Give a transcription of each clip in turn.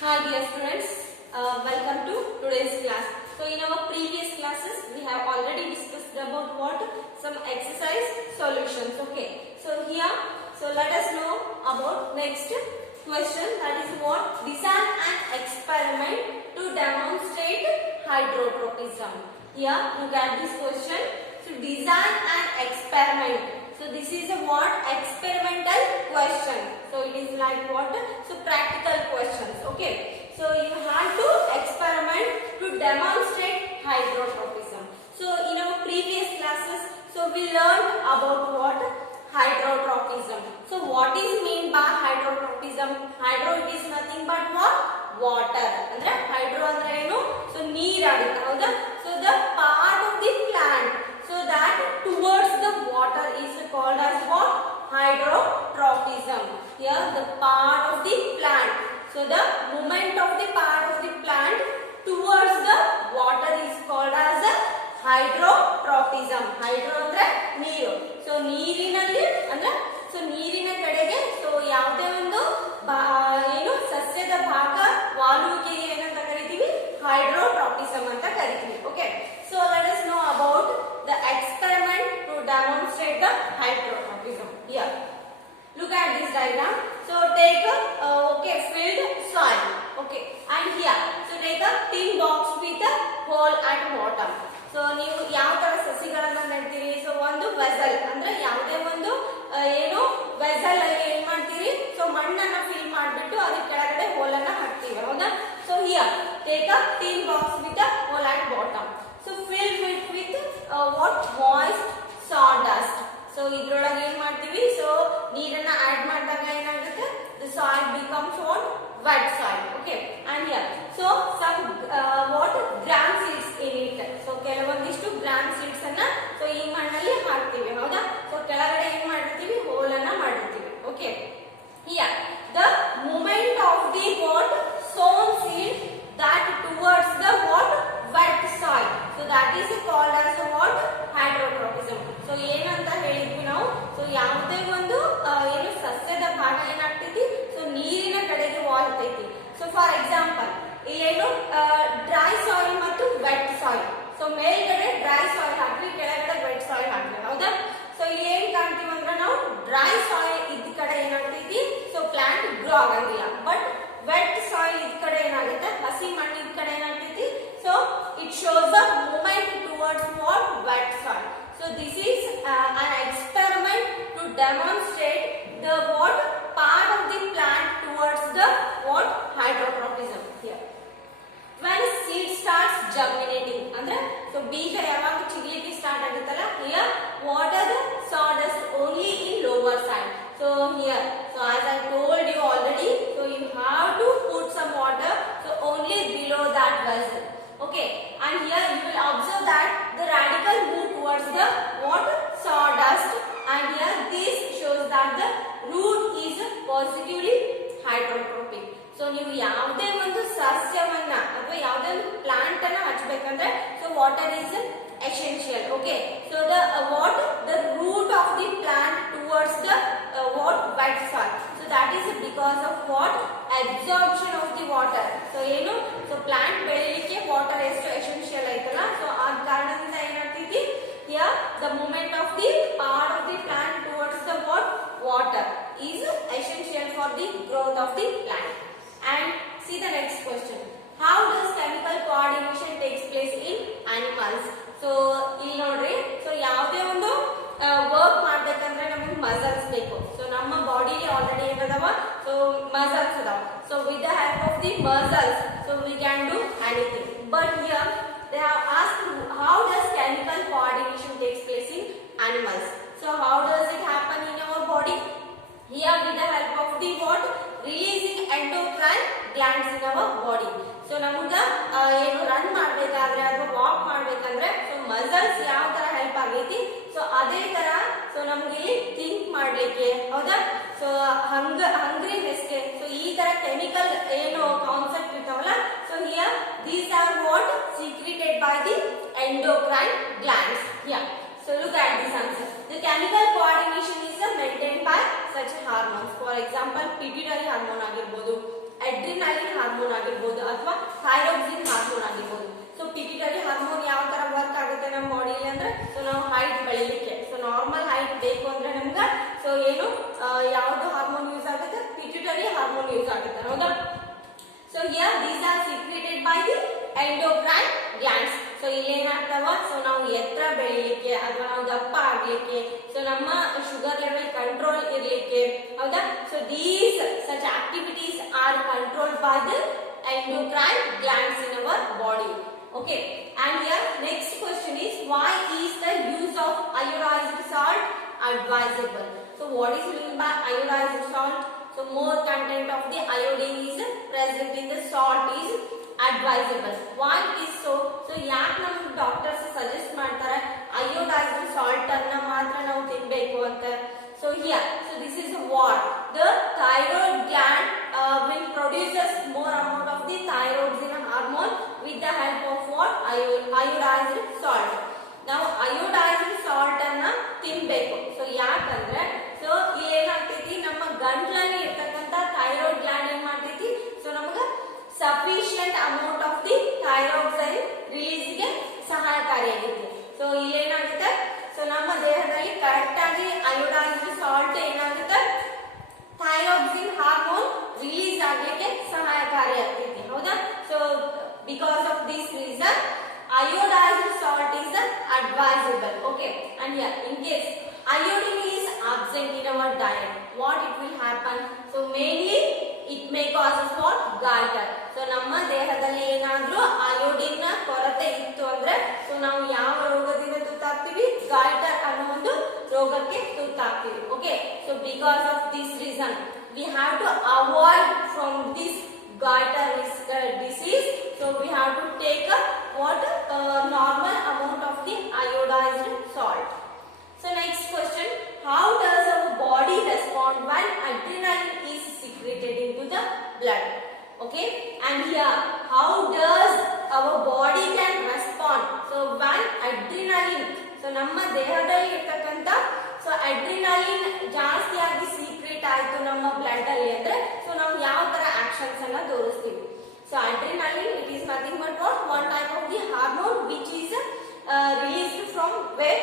Hi dear students, welcome to today's class. So in our previous classes we have already discussed about what? Some exercise solutions. Okay. So here, let us know about next question, that is what? Design an experiment to demonstrate hydrotropism. Here look at this question. So design an experiment. So this is a what? Experimental question. So it is like what? So practical questions. Okay. So you have to experiment to demonstrate hydrotropism. So in our previous classes, so we learned about what? Hydrotropism. So what is mean by hydrotropism? Hydro, it is nothing but what? Water. Andre hydro andre enu? So neer agutte hauda. So the part of the plant, so that towards the water is called as what? Hydrotropism. Here the part of the plant. So the movement of the part of the plant towards the water is called as hydrotropism. Hydro andre neeru. So ನೀರಿನಲ್ಲಿ ಅಂದ್ರೆ ಸೊ ನೀರಿನ ಕಡೆಗೆ ಸೊ ಯಾವುದೇ ಒಂದು ಏನು ಸಸ್ಯದ ಭಾಗ ವಾಲುವಿಕೆ ಏನಂತ ಕರಿತೀವಿ? ಹೈಡ್ರೋಟ್ರಾಪಿಸಮ್ ಅಂತ ಕರಿತೀವಿ. Okay. So let us know about the experiment to demonstrate the hydrotropism. Here look at this diagram. So take a filled soil. Okay, and here so take a tin box with a hole at bottom. So ನೀವು ಯಾವ ತರ ಸಸಿಗಳನ್ನ ನೆಡ್ತೀರಿ? ಸೊ ಒಂದು ವೆಸಲ್ ಅಂದ್ರೆ ಯಾವುದೇ ಒಂದು ಏನು ವೆಸಲ್ ಅಲ್ಲಿ ಏನ್ ಮಾಡ್ತೀರಿ? ಸೊ ಮಣ್ಣನ್ನ ಫಿಲ್ ಮಾಡಿಬಿಟ್ಟು ಅದರ ಕೆಳಗಡೆ ಹೋಲ್ ಅನ್ನ ಹಾಕ್ತೀವಿ. ಹೌದಾ? So here take a tin box with a hole at bottom. So fill it with what? Moist sawdust. So ಇದ್ರೊಳಗೆ ಏನ್ ಮಾಡ್ತೀವಿ? ಸೊ ನೀರನ್ನ ಆಡ್ ಮಾಡಿದಾಗ ಏನಾಗುತ್ತೆ? The soil becomes what? Wet soil. Okay, and here so some what? Gram seeds in it. So ಕೆಲವೊಂದಿಷ್ಟು gram seeds ಅನ್ನ ಸೊ ಈ ಮಣ್ಣಲ್ಲಿ ಹಾಕ್ತೀವಿ. ಹೌದಾ? ಸೊ ಕೆಳಗಡೆ ಏನ್ ಮಾಡಿರ್ತೀವಿ? ಹೋಲ್ ಅನ್ನ ಮಾಡಿರ್ತೀವಿ. Okay, here the movement of the what? Sown seed that towards the what? Wet soil. So that is called as what? Hydrotropism. So ಏನಂತ ಹೇಳಿದ್ವಿ ನಾವು? ಸೊ ಯಾವುದೇ ಒಂದು ಏನು ಸಸ್ಯದ ಭಾಗ ಏನಾಗ್ತೈತಿ? ಸೊ ನೀರಿನ ಕಡೆಗೆ ವಾಲ್ತೈತಿ. ಸೊ ಫಾರ್ ಎಕ್ಸಾಂಪಲ್ ಇಲ್ಲೇನು ಡ್ರೈ ಸಾಯಿಲ್ ಮತ್ತು ವೆಟ್ ಸಾಯಿಲ್. ಸೊ ಮೇಲ್ಗಡೆ ಡ್ರೈ ಸಾಯಿಲ್ ಹಾಕ್ರಿ, ಕೆಳಗಡೆ ವೆಟ್ ಸಾಯಿಲ್ ಹಾಕ್ರಿ. ಹೌದಾ? ಸೊ ಇಲ್ಲಿ ಏನ್ ಕಾಣ್ತೀವಿ ಅಂದ್ರೆ ನಾವು ಡ್ರೈ ಸಾಯಿಲ್ ಇದ್ದ ಕಡೆ ಏನಾಗ್ತೈತಿ? ಸೊ ಪ್ಲಾಂಟ್ ಗ್ರೋ ಆಗಂಗಿಲ್ಲ. ಬಟ್ ವೆಟ್ ಸಾಯಿಲ್ ಇದ್ದ ಕಡೆ ಏನಾಗುತ್ತೆ? ಹಸಿ ಮಣ್ಣು ಇದ್ದ ಕಡೆ ಏನಾಗ್ತೈತಿ? So it shows the movement towards what? Wet soil. So this is an experiment to demonstrate the what? Part of the plant towards the what? Hydrotropism. Here when seed starts germinating ಅಂದ್ರೆ so ಬೀಜ ಯಾವಾಗ ಚಿಗ್ಲಿಕ್ಕೆ ಸ್ಟಾರ್ಟ್ ಆಗುತ್ತಲ್ಲ, here water the sawdust only in lower side. So here, so as I told you already, so you have to put some water so only below that vessel. Okay, and here you will observe that the radical move towards the what? Sawdust, and here this shows that the root is positively hydrotropic. So ನೀವು ಯಾವುದೇ ಒಂದು ಸಸ್ಯವನ್ನ ಅಥವಾ ಯಾವುದೇ ಒಂದು ಪ್ಲಾಂಟ್ ಅನ್ನ ಹಚ್ಚಬೇಕಂದ್ರೆ so water is essential. Okay, so the what? The root of the plant towards the what? Wet soil. So that is because of what? Absorption of the water. So ಏನು? So plant ಬೆಳೆಯಲಿಕ್ಕೆ ವಾಟರ್ ಎಷ್ಟು ಎಸೆನ್ಷಿಯಲ್ ಐತಲ್ಲ, ಸೊ ಆ ಕಾರಣದಿಂದ ಏನಾಗ್ತೈತಿ? Here the movement of the part of the plant towards the what? Water is essential for the growth of the plant. And see the next question. How does chemical coordination takes place in animals? So ಇಲ್ಲಿ ನೋಡ್ರಿ, ಸೊ ಯಾವುದೇ ಒಂದು ವರ್ಕ್ ಮಾಡ್ಬೇಕಂದ್ರೆ ನಮಗೆ ಮಸಲ್ಸ್ ಬೇಕು. ಸೊ ನಮ್ಮ ಬಾಡಿಲಿ ಆಲ್ರೆಡಿ ಏನದಾವ? So muscles ಅದಾವ. So with the help of the muscles so we can do anything. But here they have asked how does chemical coordination takes place in animals. So how does it happen in our body? Here with the help of the what? Releasing endocrine glands in our body. So ನಮಗ ಏನು ರನ್ ಮಾಡಬೇಕಾದ್ರೆ ಅಥವಾ ವಾಕ್ ಮಾಡಬೇಕಂದ್ರೆ so muscles ಯಾವ ತರ ಹೆಲ್ಪ್ ಆಗೈತಿ? ಸೊ ಅದೇ ತರ ಸೊ ನಮ್ಗೆ ಇಲ್ಲಿ ಥಿಂಕ್ ಮಾಡ್ಲಿಕ್ಕೆ, ಹೌದಾ? ಸೊ ಹಂಗ್ರಿನೆಸ್ಗೆ ಸೊ ಈ ತರ ಕೆಮಿಕಲ್ ಏನು ಕಾನ್ಸೆಪ್ಟ್ ಇರ್ತಾವಲ್ಲ, so here these are what? Secreted by the endocrine glands. Here so look at this answer. The chemical coordination is such hormones. For example, pituitary hormone ಆಗಿರಬಹುದು, adrenaline hormone ಅಥವಾ ಥೈರಾಕ್ಸಿನ್ ಹಾರ್ಮೋನ್ ಆಗಿರ್ಬೋದು. So pituitary hormone ಯಾವ ತರ ವರ್ಕ್ ಆಗುತ್ತೆ ನಮ್ಮ ಬಾಡಿಲಿ ಅಂದ್ರೆ, ಸೊ ನಾವು ಹೈಟ್ ಬೆಳಿಲಿಕ್ಕೆ, ಸೊ ನಾರ್ಮಲ್ ಹೈಟ್ ಬೇಕು ಅಂದ್ರೆ ನಮ್ಗೆ ಸೊ ಏನು ಯಾವ್ದು ಹಾರ್ಮೋನ್ ಯೂಸ್ ಆಗುತ್ತೆ, ಪಿಟ್ಯೂಟರಿ ಹಾರ್ಮೋನ್ ಯೂಸ್ ಆಗುತ್ತೆ ಹೌದಾ. So here these are secreted by the endocrine glands. So ಇಲ್ಲಿ ಏನಾಗ್ತಾವ, ಸೊ ನಾವು ಎತ್ತರ ಬೆಳಿಲಿಕ್ಕೆ ಅಥವಾ ನಾವು ದಪ್ಪ ಆಗ್ಲಿಕ್ಕೆ, ಸೊ ನಮ್ಮ ಶುಗರ್ ಲೆವೆಲ್ ಕಂಟ್ರೋಲ್ ಇರ್ಲಿಕ್ಕೆ ಹೌದಾ. So these such activities are controlled by the endocrine glands in our body. Okay, and here next question is, why is the use of iodized salt advisable? So what is meant by iodized salt? So more content of the iodine is present in the salt is advisable. Why it is so? So ಯಾಕೆ ನಮ್ಮ doctors suggest ಮಾಡ್ತಾರೆ iodized salt ಅನ್ನ ಮಾತ್ರ ನಾವು ತಿನ್ನಬೇಕು ಅಂತ. So here, so this is what the thyroid gland will produces more amount of the thyroxine hormone with the help of what, iodized salt. ನಾವು iodized salt ಅನ್ನ ತಿನ್ನಬೇಕು. ಸೊ ಯಾಕಂದ್ರೆ ಸೊ ಇಲ್ಲಿ ಏನಾಗ್ತೈತಿ, ನಮ್ಮ ಗಂಟ್ಲಲ್ಲಿ ಇರ್ತಕ್ಕಂತ ಥೈರಾಯ್ಡ್ ಗ್ಲ್ಯಾಂಡ್ ಏನ್ ಮಾಡ್ತೈತಿ, ಸೊ ನಮಗ sufficient amount of the thyroxine release ಗೆ ಸಹಾಯಕಾರಿಯಾಗಿದೆ. ಸೊ ಇಲ್ಲಿ ಏನಾಗುತ್ತೆ, ಸೊ ನಮ್ಮ ದೇಹದಲ್ಲಿ ಕರೆಕ್ಟ್ ಆಗಿ ಅಯೋಡೈಸ್ಡ್ ಸಾಲ್ಟ್ ಏನಾಗುತ್ತೆ, ಥೈರಾಕ್ಸಿನ್ ಹಾರ್ಮೋನ್ ರಿಲೀಸ್ ಆಗ್ಲಿಕ್ಕೆ ಸಹಾಯಕಾರಿಯಾಗ್ತೈತಿ ಹೌದಾ. So because of this reason iodized salt is advisable. Okay, and here in case iodine is absent in our diet, what it will happen? So mainly it may cause what, goiter. So ನಮ್ಮ ದೇಹದಲ್ಲಿ ಏನಾದ್ರೂ ಅಯೋಡಿನ್ ನ ಕೊರತೆ ಇತ್ತು ಅಂದ್ರೆ ಸೊ ನಾವು ಯಾವ ರೋಗದಿಂದ ತುತ್ತಾಗ್ತೀವಿ, ಗಾಯ್ಟರ್ ಅನ್ನೋ ಒಂದು ರೋಗಕ್ಕೆ ತುತ್ತಾಗ್ತೀವಿ. Okay, so because of this reason we have to avoid from this goiter disease. So we have to take what normal amount of the iodized salt. So next question, how does our body respond when adrenaline is secreted into the blood? Okay, and here how does our body can respond, so when adrenaline, so ನಮ್ಮ ದೇಹದಲ್ಲಿ ಇರ್ತಕ್ಕಂತ so adrenaline ಜಾಸ್ತಿ ಆಗಿ ಸೀಕ್ರೆಟ್ ಆಯ್ತು ನಮ್ಮ ಬ್ಲಡ್ ಅಲ್ಲಿ ಅಂದ್ರೆ ಸೊ ನಾವು ಯಾವ ತರ ಆಕ್ಷನ್ಸ್ ಅನ್ನ ತೋರಿಸ್ತೀವಿ. So adrenaline it is nothing but what, one type of the hormone which is released from where,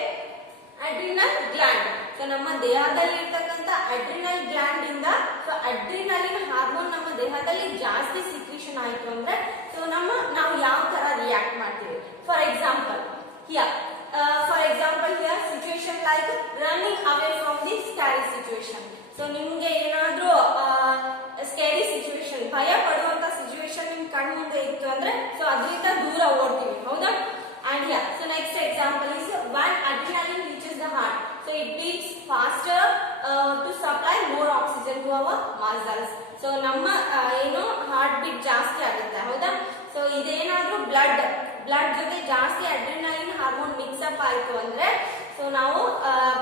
adrenal gland. So ನಮ್ಮ ದೇಹದಲ್ಲಿ ಇರ್ತಕ್ಕಂತ ಅಡ್ರಿನಲ್ ಗ್ಲ್ಯಾಂಡ್ ಇಂದ ಸೊ ಅಡ್ರಿನಲಿನ್ ಹಾರ್ಮೋನ್ ನಮ್ಮ ದೇಹದಲ್ಲಿ ಜಾಸ್ತಿ ಸಿಕ್ರೇಷನ್ ಆಯ್ತು ಅಂದ್ರೆ ಸೊ ನಾವು ಯಾವ ತರ ರಿಯಾಕ್ಟ್ ಮಾಡ್ತೀವಿ. For example here situation like running away from the scary situation. So ನಿಮಗೆ ಏನಾದ್ರೂ ಸ್ಕ್ಯಾರಿ ಸಿಚುವೇಶನ್, ಭಯ ಪಡುವಂತ ಸಿಚುವೇಶನ್ ನಿಮ್ ಕಣ್ಣ ಮುಂದೆ ಇತ್ತು ಅಂದ್ರೆ ಸೊ ಅದರಿಂದ ದೂರ ಓಡ್ತೀವಿ ಹೌದಾ. And here, so next example is when adrenaline reaches the heart, so it beats faster to supply more oxygen to our muscles. So ನಮ್ಮ ಏನು ಹಾರ್ಟ್ ಬೀಟ್ ಜಾಸ್ತಿ ಆಗುತ್ತೆ ಹೌದಾ. ಸೊ ಇದೇನಾದ್ರೂ ಬ್ಲಡ್ ಜೊತೆ ಜಾಸ್ತಿ ಅಡ್ರಿನಲಿನ್ ಹಾರ್ಮೋನ್ ಮಿಕ್ಸ್ ಅಪ್ ಆಯ್ತು ಅಂದ್ರೆ ಸೊ ನಾವು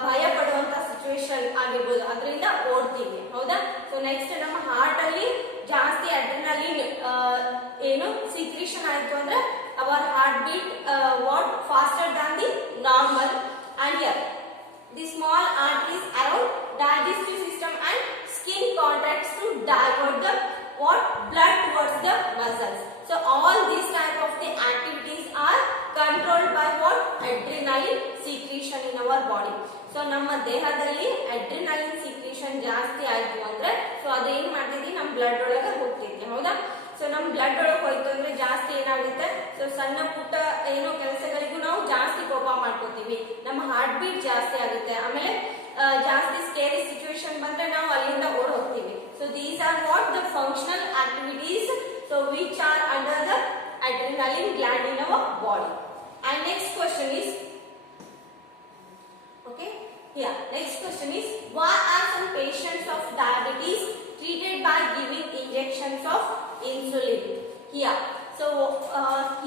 ಭಯ ಪಡುವಂತ ಸಿಚುವೇಶನ್ ಆಗಿರ್ಬೋದು, ಅದರಿಂದ ಓಡ್ತೀವಿ ಹೌದಾ. ಸೊ ನೆಕ್ಸ್ಟ್ ನಮ್ಮ ಹಾರ್ಟ್ ಅಲ್ಲಿ ಜಾಸ್ತಿ ಅಡ್ರಿನಲಿನ್ ಏನು ಸಿಕ್ರೇಷನ್ ಆಯ್ತು ಅಂದ್ರೆ our heart beat what faster than the normal. And here the small arteries around digestive system and skin contracts to divert the what blood towards the muscles. So all these type of the activities are controlled by what, adrenaline secretion in our body. So ನಮ್ಮ ದೇಹದಲ್ಲಿ adrenaline secretion ಜಾಸ್ತಿ ಆಯ್ತು ಅಂದ್ರೆ ಸೊ ಅದೇನ್ ಮಾಡ್ತೈತಿ, ನಮ್ಮ ಬ್ಲಡ್ ಒಳಗೆ ಹೋಗ್ತೈತಿ ಹೌದಾ. ಸೊ ನಮ್ಮ ಬ್ಲಡ್ ಒಳಗೆ ಹೋಯ್ತು ಅಂದ್ರೆ ಜಾಸ್ತಿ ಏನಾಗುತ್ತೆ, ಸೊ ಸಣ್ಣ ಪುಟ್ಟ ಏನೋ ಕೆಲಸಗಳಿಗೂ ನಾವು ಜಾಸ್ತಿ ಕೋಪ ಮಾಡ್ಕೋತೀವಿ, ನಮ್ಮ ಹಾರ್ಟ್ ಬೀಟ್ ಜಾಸ್ತಿ ಆಗುತ್ತೆ, ಆಮೇಲೆ ಜಾಸ್ತಿ ಸ್ಕೇರಿ ಸಿಚುವೇಶನ್ ಬಂದ್ರೆ ನಾವು ಅಲ್ಲಿಂದ ಓಡ್ ಹೋಗ್ತೀವಿ. So these are what the functional activities so which are under the adrenaline gland in our body. And next question is, okay, yeah, next question is, why are some patients of diabetes treated by giving injections of insulin? Here, so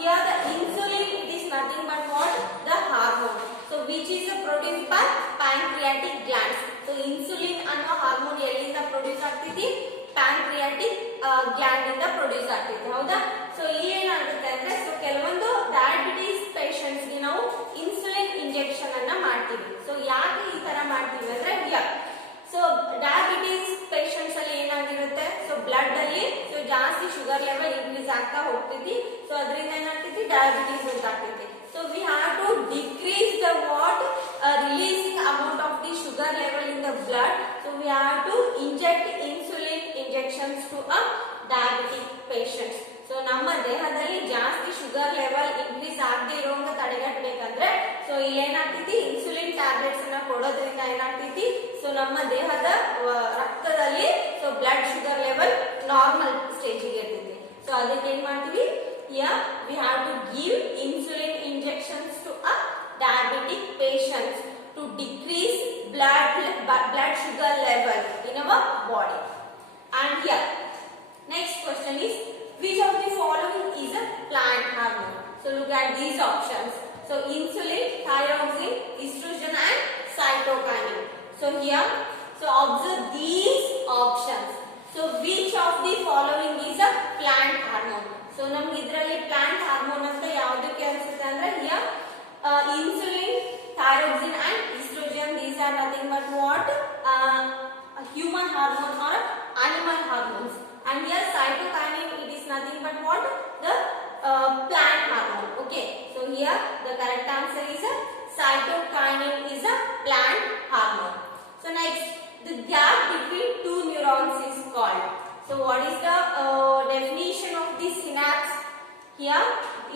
here the insulin, it is nothing but what, the hormone, so which is produced by pancreatic glands. So insulin ಅನ್ನೋ ಹಾರ್ಮೋನ್ ಎಲ್ಲಿಂದ ಪ್ರೊಡ್ಯೂಸ್ ಆಗ್ತೈತಿ, pancreatic gland ಇಂದ ಪ್ರೊಡ್ಯೂಸ್ ಆಗ್ತೈತಿ ಹೌದಾ. ಸೊ ಇಲ್ಲಿ ಏನಾಗುತ್ತೆ ಅಂದ್ರೆ ಸೊ ಕೆಲವೊಂದು ಡಯಾಬಿಟಿಸ್ ಪೇಷಂಟ್ಸ್ ಗೆ ನಾವು ಇನ್ಸುಲಿನ್ ಇಂಜೆಕ್ಷನ್ ಅನ್ನ ಮಾಡ್ತೀವಿ. ಸೊ ಯಾಕೆ ಈ ತರ ಮಾಡ್ತೀವಿ ಅಂದ್ರೆ ಸೊ ಡಯಾಬಿಟಿಸ್ ಪೇಷಂಟ್ಸ್ ಅಲ್ಲಿ ಏನಾಗಿರುತ್ತೆ, ಸೊ ಬ್ಲಡ್ ಅಲ್ಲಿ ಸೊ ಜಾಸ್ತಿ ಶುಗರ್ ಶುಗರ್ ಲೆವೆಲ್ ಇನ್ಕ್ರೀಸ್ ಆಗ್ತಾ ಹೋಗ್ತೈತಿ. ಸೊ ಅದರಿಂದ ಏನಾಗ್ತೈತಿ ಡಯಾಬಿಟೀಸ್ ಉಂಟಾಗ್ತೈತಿ. So we have to decrease the what releasing amount of the sugar level in the blood. So we have to inject insulin injections to a diabetic patients. So ನಮ್ಮ ದೇಹದಲ್ಲಿ ಜಾಸ್ತಿ sugar level increase ಆಗದೆ ಇರೋಂಗ ತಡೆಗಟ್ಟಬೇಕಂದ್ರೆ ಸೊ ಇಲ್ಲಿ ಏನಾಗ್ತೈತಿ insulin tablets ಅನ್ನ ಕೊಡೋದ್ರಿಂದ ಏನಾಗ್ತೈತಿ ಸೊ ನಮ್ಮ ದೇಹದ ರಕ್ತದಲ್ಲಿ so blood sugar level normal ಸ್ಟೇಜಿಗೆ ಇರ್ತೈತಿ. ಸೊ ಅದಕ್ಕೆ ಏನ್ ಮಾಡ್ತೀವಿ here we have to give insulin injections to a diabetic patients to decrease blood sugar level in our body. And here next question is which of the following is a plant hormone? So look at these options. So insulin, thyroxine, estrogen and cytokinin. So here so observe these options. So which of the following is a plant hormone? So ನಮ್ಗೆ ಇದರಲ್ಲಿ plant hormone ಅಂತ ಯಾವುದಕ್ಕೆ ಅನ್ಸುತ್ತೆ ಅಂದ್ರೆ here insulin, thyroxine and estrogen, these are nothing but what human hormone or animal hormones. And here cytokinin, it is nothing but what the plant hormone. Okay, so here the correct answer is cytokinin is a plant hormone. So next, the gap between two neurons is called. So what is the definition of the synapse? Here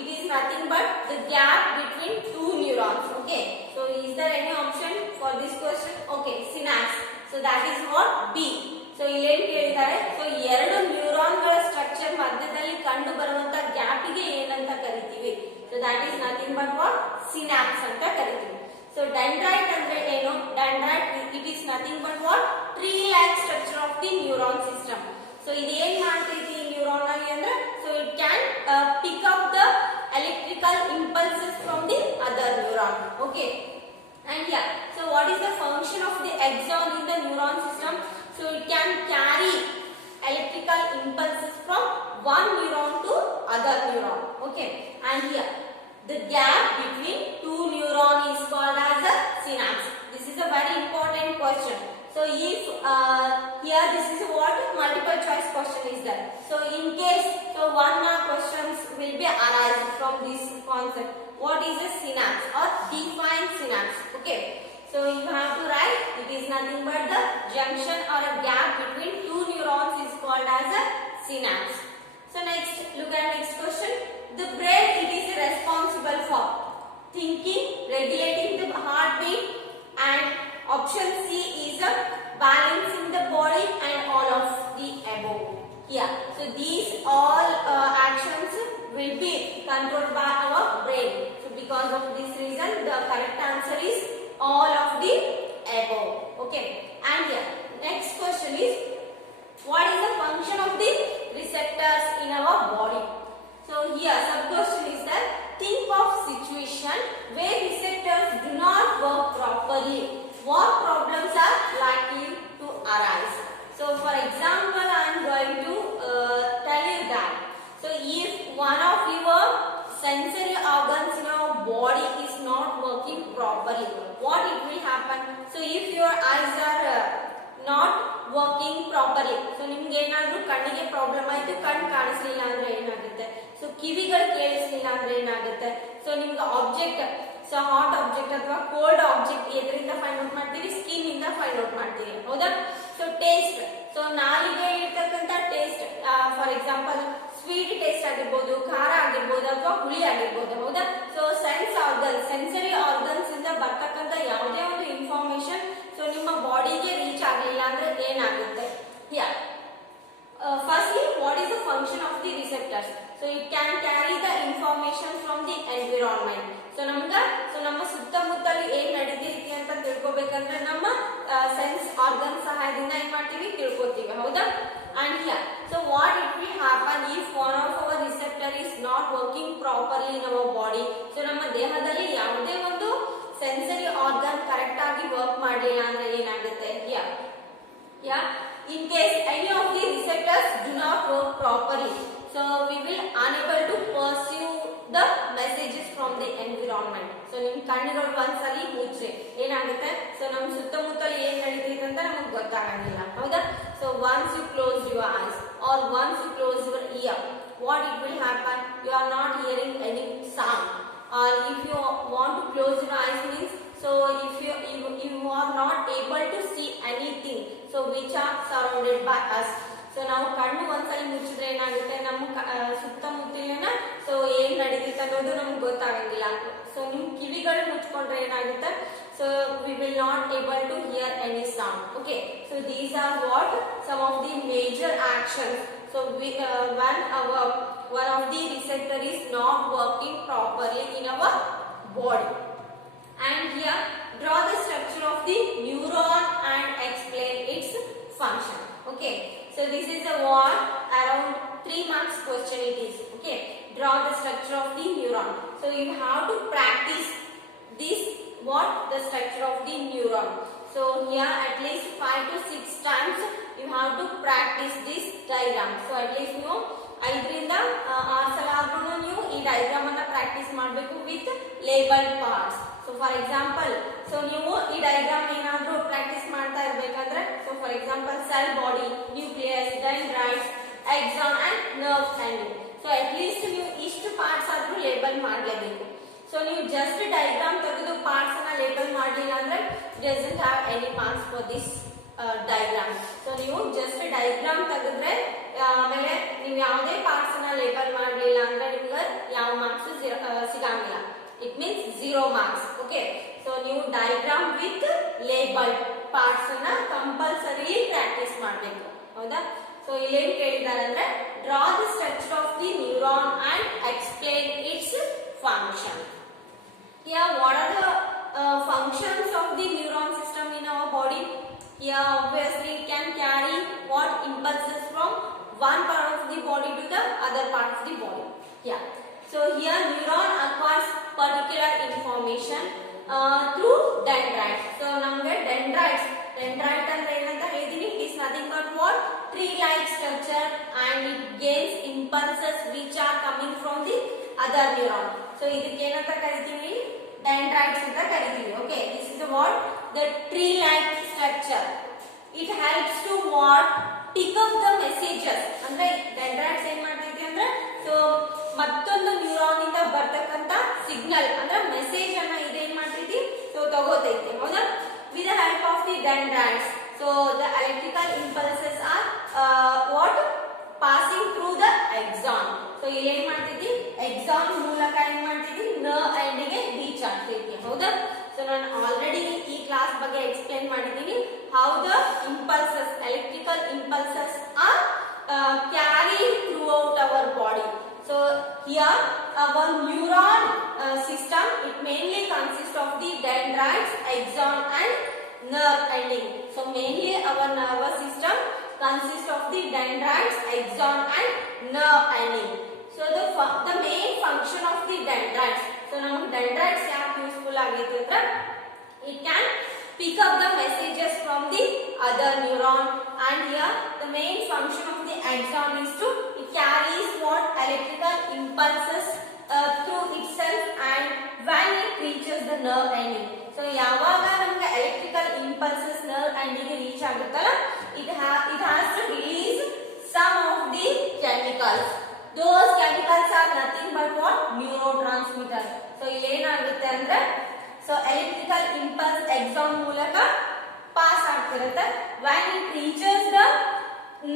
it is nothing but the gap between two neurons. Okay, so is there any option for this question? Okay, synapse. So that is what B. So ಇಲ್ಲಿ ಏನು ಕೇಳಿದ್ದಾರೆ ಸೊ ಎರಡು ನ್ಯೂರಾನ್ ಗಳ ಸ್ಟ್ರಕ್ಚರ್ ಮಧ್ಯದಲ್ಲಿ ಕಂಡು ಬರುವಂತ ಗ್ಯಾಪ್ ಗೆ ಏನಂತ ಕರಿತೀವಿ? So that is nothing but what synapse ಅಂತ ಕರಿತೀವಿ. ಸೊ ಡೆಂಡ್ರೈಟ್ ಅಂದ್ರೆ ಏನು? Dendrite it is nothing but what tree like structure of the neuron system. So ಇದು ಏನ್ ಮಾಡ್ತೈತಿ ನ್ಯೂರಾನ್ ಅಲ್ಲಿ ಅಂದ್ರೆ so it can pick up the electrical impulses from the other neuron. Okay, and yeah, so what is the function of the axon in the neuron system? So it can carry electrical impulses from one neuron to other neuron. Okay, and here the gap between two neuron is called as a synapse. This is a very important question. So if here this is what multiple choice question is there. So in case so 1 mark questions will be arising from this concept. What is a synapse or define synapse? Okay, so you have to write it is nothing but the junction or a gap between two neurons is called as a synapse. So next, look at next question. The brain it is responsible for thinking, regulating the heartbeat, and option C is a balancing the body and all of the above. Yeah, so these all actions will be controlled by our brain. So because of this reason the correct answer is all of the above. Okay, and yeah, next question is what is the function of the receptors in our body? So here sub question is that think of situation where receptors do not work properly. What problems are likely to arise? So for example I am going to tell you that so if one of your sensory organs in our body is not working properly, what it will happen? So if your eyes are not working properly, so ನಿಮಗೆ ಏನಾದರೂ ಕಣ್ಣಿಗೆ ಪ್ರಾಬ್ಲಮ್ ಆಯ್ತು, ಕಣ್ಣು ಕಾಣಿಸಲಿಲ್ಲ ಅಂದ್ರೆ ಏನಾಗುತ್ತೆ? ಸೊ ಕಿವಿಗಳು ಕೇಳಿಸಲಿಲ್ಲ ಅಂದ್ರೆ ಏನಾಗುತ್ತೆ? ಸೊ ನಿಮ್ಗೆ ಆಬ್ಜೆಕ್ಟ್ ಸೊ ಹಾಟ್ ಆಬ್ಜೆಕ್ಟ್ ಅಥವಾ ಕೋಲ್ಡ್ ಆಬ್ಜೆಕ್ಟ್ ಎದರಿಂದ ಫೈಂಡ್ ಔಟ್ ಮಾಡ್ತೀವಿ? ಸ್ಕಿನ್ ಇಂದ ಫೈಂಡ್ ಔಟ್ ಮಾಡ್ತೀವಿ, ಹೌದಾ? ಸೊ ಟೇಸ್ಟ್, ಸೊ ನಾಲಿಗೆ ಇರ್ತಕ್ಕಂಥ taste for example sweet taste ಆಗಿರ್ಬೋದು, ಖಾರ ಆಗಿರ್ಬೋದು ಅಥವಾ ಹುಳಿ ಆಗಿರ್ಬೋದು, ಹೌದಾ? So sense organ sensory organs ಇಂದ ಬರ್ತಕ್ಕಂಥ ಯಾವುದೇ ಒಂದು ಇನ್ಫಾರ್ಮೇಶನ್ ಸೊ ನಿಮ್ಮ ಬಾಡಿಗೆ ರೀಚ್ ಆಗಲಿಲ್ಲ ಅಂದ್ರೆ ಏನಾಗುತ್ತೆ? Firstly, what is the function of the receptors? So it can carry the information from the environment. So ನಮ್ಮ ಸುತ್ತಮುತ್ತಲು ಏನ್ ನಡೀತೈತಿ ಅಂತ ತಿಳ್ಕೊಬೇಕಂದ್ರೆ ನಮ್ಮ ಸೆನ್ಸ್ ಆರ್ಗನ್ ಸಹಾಯದಿಂದ ಏನ್ ಮಾಡ್ತೀವಿ? ತಿಳ್ಕೊತೀವಿ, ಹೌದಾ? And here, so what it will happen if one of our receptor is not working properly in our body? So ನಮ್ಮ ದೇಹದಲ್ಲಿ ಯಾವುದೇ ಒಂದು ಸೆನ್ಸರಿ ಆರ್ಗನ್ ಕರೆಕ್ಟ್ ಆಗಿ ವರ್ಕ್ ಮಾಡಲಿಲ್ಲ ಅಂದ್ರೆ ಏನಾಗುತ್ತೆ? In case any of the receptors do not work properly, so we will unable to perceive the messages from the environment. So ನಿಮ್ ಕಣ್ಣುಗಳು ಒಂದ್ಸಲಿ ಮುಚ್ಚೆ ಏನಾಗುತ್ತೆ? ಸೊ ನಮ್ಮ ಸುತ್ತಮುತ್ತಲು ಏನ್ ನಡೀತೈತೆ ಅಂತ ನಮಗೆ ಗೊತ್ತಾಗಂಗಿಲ್ಲ, ಹೌದಾ? So once you close your eyes or or once you close your ear, what it will happen? You are not hearing any sound. Or if you want to close your eyes means, so if you are not able to see anything, so which are surrounded by us. So ನಾವು ಕಣ್ಣು ಒಂದ್ಸಲಿ ಮುಚ್ಚಿದ್ರೆ ಏನಾಗುತ್ತೆ, ನಮ್ಮ ಸುತ್ತಮುತ್ತಲಿನ ಸೊ ಏನ್ ನಡೀತಿತ್ತು ಅನ್ನೋದು ನಮ್ಗೆ ಗೊತ್ತಾಗಂಗಿಲ್ಲ. ಸೊ ನಿಮ್ ಕಿವಿಗಳು ಮುಚ್ಕೊಂಡ್ರೆ ಏನಾಗುತ್ತೆ, so we will not able to hear any sound. Okay, so these are what some of the major actions. So one of the receptor is not working properly in our body. And here draw the structure of the neuron and explain its function. Okay, so this is a one around 3 marks question it is. Okay, draw the structure of the neuron. So you have to practice this, what the structure of the neuron. So here at least 5 to 6 times you have to practice this diagram. So at least you 5ರಿಂದ 6 ಸಲ ಆದ್ರೂ ನೀವು ಈ ಡಯಾಗ್ರಾಮ್ ಅನ್ನ practice ಮಾಡಬೇಕು with labelled parts. So for example, so ನೀವು ಈ diagram ಏನಾದ್ರೂ ಪ್ರಾಕ್ಟೀಸ್ ಮಾಡ್ತಾ ಇರಬೇಕಂದ್ರೆ, so for example cell body, nucleus, dendrites, axon and nerve ending. So at least ನೀವು ಇಷ್ಟು ಪಾರ್ಟ್ಸ್ ಆದ್ರೂ ಲೇಬಲ್ ಮಾಡಲೇಬೇಕು. ಸೊ ನೀವು ಜಸ್ಟ್ ಡಯಾಗ್ರಾಮ್ ತೆಗೆದು ಪಾರ್ಟ್ಸ್ ಅನ್ನ ಲೇಬಲ್ ಮಾಡಲಿಲ್ಲ ಅಂದ್ರೆ doesn't have any marks for this diagram. So ನೀವು ಜಸ್ಟ್ ಡಯಾಗ್ರಾಮ್ ತೆಗೆದ್ರೆ ಆಮೇಲೆ ನೀವು ಯಾವುದೇ ಪಾರ್ಟ್ಸ್ ಅನ್ನ ಲೇಬಲ್ ಮಾಡಲಿಲ್ಲ ಅಂದ್ರೆ ನಿಮ್ಗೆ ಯಾವ ಮಾರ್ಕ್ಸ್ ಸಿಗಂಗಿಲ್ಲ. It means 0 marks. Okay, so ನೀವು ಡಯಾಗ್ರಾಮ್ ವಿತ್ ಲೇಬಲ್ಡ್ ಪಾರ್ಟ್ಸ್ ಅನ್ನ ಕಂಪಲ್ಸರಿ ಪ್ರಾಕ್ಟೀಸ್ ಮಾಡಬೇಕು. ಹೌದಾ? ಸೊ ಇಲ್ಲೇನ್ ಕೇಳಿದ್ದಾರೆ ಅಂದ್ರೆ draw the structure of the neuron and explain it's function. Here what are the functions of the neuron system in our body? Here obviously it can carry what impulses from one part of the body to the other parts of the body. Yeah, so here neuron acquires particular information through dendrites. So namge dendrite andre enanta helidini, it is nothing but what tree like structure and it gains impulses which are coming from the other neuron. So ಇದಕ್ಕೆ ಏನಂತ ಕರಿತೀವಿ, dendrites ಅಂತ ಕರಿತೀವಿ. Okay, this is what the tree like structure. It helps to what pick up the messages. ಅಂದ್ರೆ dendrites ಏನ್ ಮಾಡ್ತೈತಿ ಅಂದ್ರೆ, ಸೊ ಮತ್ತೊಂದು ನ್ಯೂರಾನ್ ಇಂದ ಬರ್ತಕ್ಕಂತ ಸಿಗ್ನಲ್ ಅಂದ್ರೆ ಮೆಸೇಜ್ ಅನ್ನ ಇದೇನ್ ಮಾಡ್ತೈತಿ, ಸೊ ತಗೋತೈತಿ. ಹೌದಾ? with the help of the dendrites, so the electrical impulses are what passing through the axon. So ಇಲ್ಲಿ ಏನ್ ಮಾಡ್ತೈತಿ, ಎಕ್ಸಾನ್ ಮೂಲಕ ಏನ್ ಮಾಡ್ತೈತಿ, ನರ್ವ್ ಎಂಡ್ ಗೆ ರೀಚ್ ಆಗ್ತೈತಿ. ಹೌದಾ? ಸೊ ನಾನು ಆಲ್ರೆಡಿ ಈ ಕ್ಲಾಸ್ ಬಗ್ಗೆ ಎಕ್ಸ್ಪ್ಲೇನ್ ಮಾಡಿದ್ದೀನಿ, how the impulses, electrical impulses R carried through out our body. So here our neuron system, it mainly consists of the dendrites, axon and nerve ending. So mainly our nervous system consists of the dendrites, axon and nerve ending. So the main function of the dendrites, so now dendrites are useful agayte andre it can pick up the messages from the other neuron. And here the main function of the axon is to, it carries what electrical impulses through itself and when it reaches the nerve ending. So yavaga namge electrical impulses nerve ending ge reach aguttala, it has to release some of the chemicals. Those chemicals are nothing but what neurotransmitters. So ಏನಾಗುತ್ತೆ ಅಂದ್ರೆ, so electrical impulse axon ಮೂಲಕ ಪಾಸ್ ಆಗ್ತಿರುತ್ತೆ. when it reaches the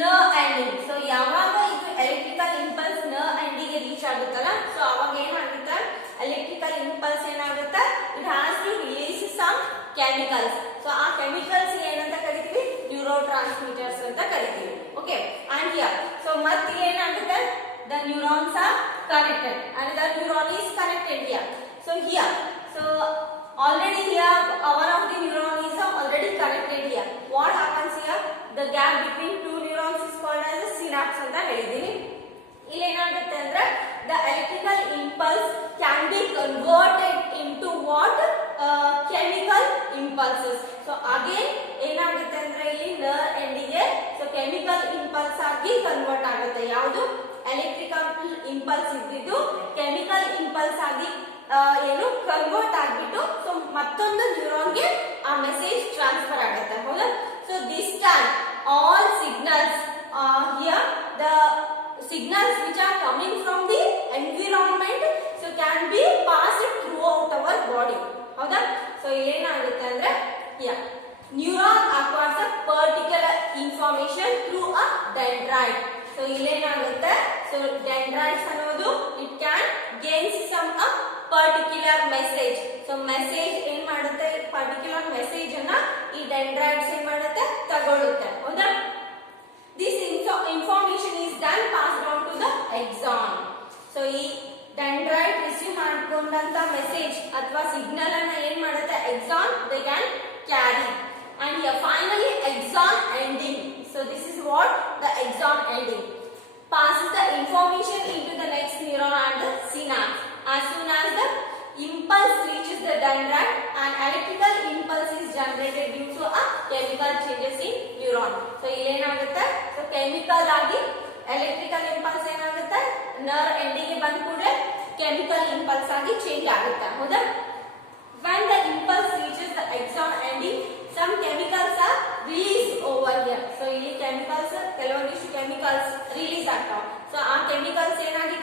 nerve ending, so ಯಾವಾಗ ಇದು electrical impulse nerve ending ಗೆ ರೀಚ್ ಆಗುತ್ತಲ್ಲ, so ಅವಾಗ ಏನಾಗುತ್ತೆ, electrical impulse ಏನಾಗುತ್ತೆ, it has to release some chemicals. so ಆ chemicals ಏನಂತ ಕರಿತೀವಿ, neurotransmitters ಅಂತ ಕರಿತೀವಿ. okay, and here so ಮತ್ತೆ ಏನಾಗುತ್ತೆ, the neurons are connected and the neuron is connected here. So here, so already here one of the neuron is already connected here. What happens here, the gap between two neurons is called as a synapse ಅಂತ ಹೇಳಿದೀನಿ. ಇಲ್ಲಿ ಏನಾಗುತ್ತೆ ಅಂದ್ರೆ, the electrical impulse can be converted into what chemical impulses. So again ಏನಾಗುತ್ತೆ ಅಂದ್ರೆ ಇಲ್ಲಿ nerve end ಗೆ so chemical impulse ಆಗಿ ಕನ್ವರ್ಟ್ ಆಗುತ್ತೆ. ಯಾವುದು ಎಲೆಕ್ಟ್ರಿಕಲ್ ಇಂಪಲ್ಸ್ ಇದ್ದಿದ್ದು ಕೆಮಿಕಲ್ ಇಂಪಲ್ಸ್ ಆಗಿ ಏನು ಕನ್ವರ್ಟ್ ಆಗಿಬಿಟ್ಟು ಸೊ ಮತ್ತೊಂದು ನ್ಯೂರಾನ್ಗೆ ಆ ಮೆಸೇಜ್ ಟ್ರಾನ್ಸ್ಫರ್ ಆಗುತ್ತೆ. ಹೌದಾ? So this time all signals here the signals which are coming from the environment so can be passed throughout our body. ಹೌದಾ? ಸೊ ಏನಾಗುತ್ತೆ ಅಂದ್ರೆ neuron acquires a particular information through a dendrite. So ಇಲ್ಲೇನಾಗುತ್ತೆ, so dendrites ಅನ್ನೋದು it can gain some a particular message. So message ಏನ್ ಮಾಡುತ್ತೆ, particular message ಅನ್ನ ಈ dendrites ಏನ್ ಮಾಡುತ್ತೆ, ತಗೊಳುತ್ತೆ. ಹೌದಾ? This information is then passed on to the axon. So ಈ dendrite receive ಮಾಡ್ಕೊಂಡಂತ ಮೆಸೇಜ್ ಅಥವಾ ಸಿಗ್ನಲ್ ಅನ್ನ ಏನ್ ಮಾಡುತ್ತೆ, axon they can carry. And here finally axon ending. So this is what the axon ending passes the information into the next neuron and the synapse. As soon as the impulse reaches the dendrite, an electrical impulse is generated due to a chemical changes in neuron. So ಏನಾಗುತ್ತೆ, so chemical ಆಗಿ electrical impulse ಏನಾಗುತ್ತೆ, nerve ending ಗೆ ಬಂದ ಕೂಡಲೇ chemical impulse ಆಗಿ change ಆಗುತ್ತೆ. ಹೌದಾ? When the impulse reaches the axon ending, some chemicals are released over here. So ಇಲ್ಲಿ chemicals, ಕೆಲವೊಂದಿಷ್ಟು chemicals release ಆಗ್ತಾವ. So ಆ chemicals ಏನಾಗಿ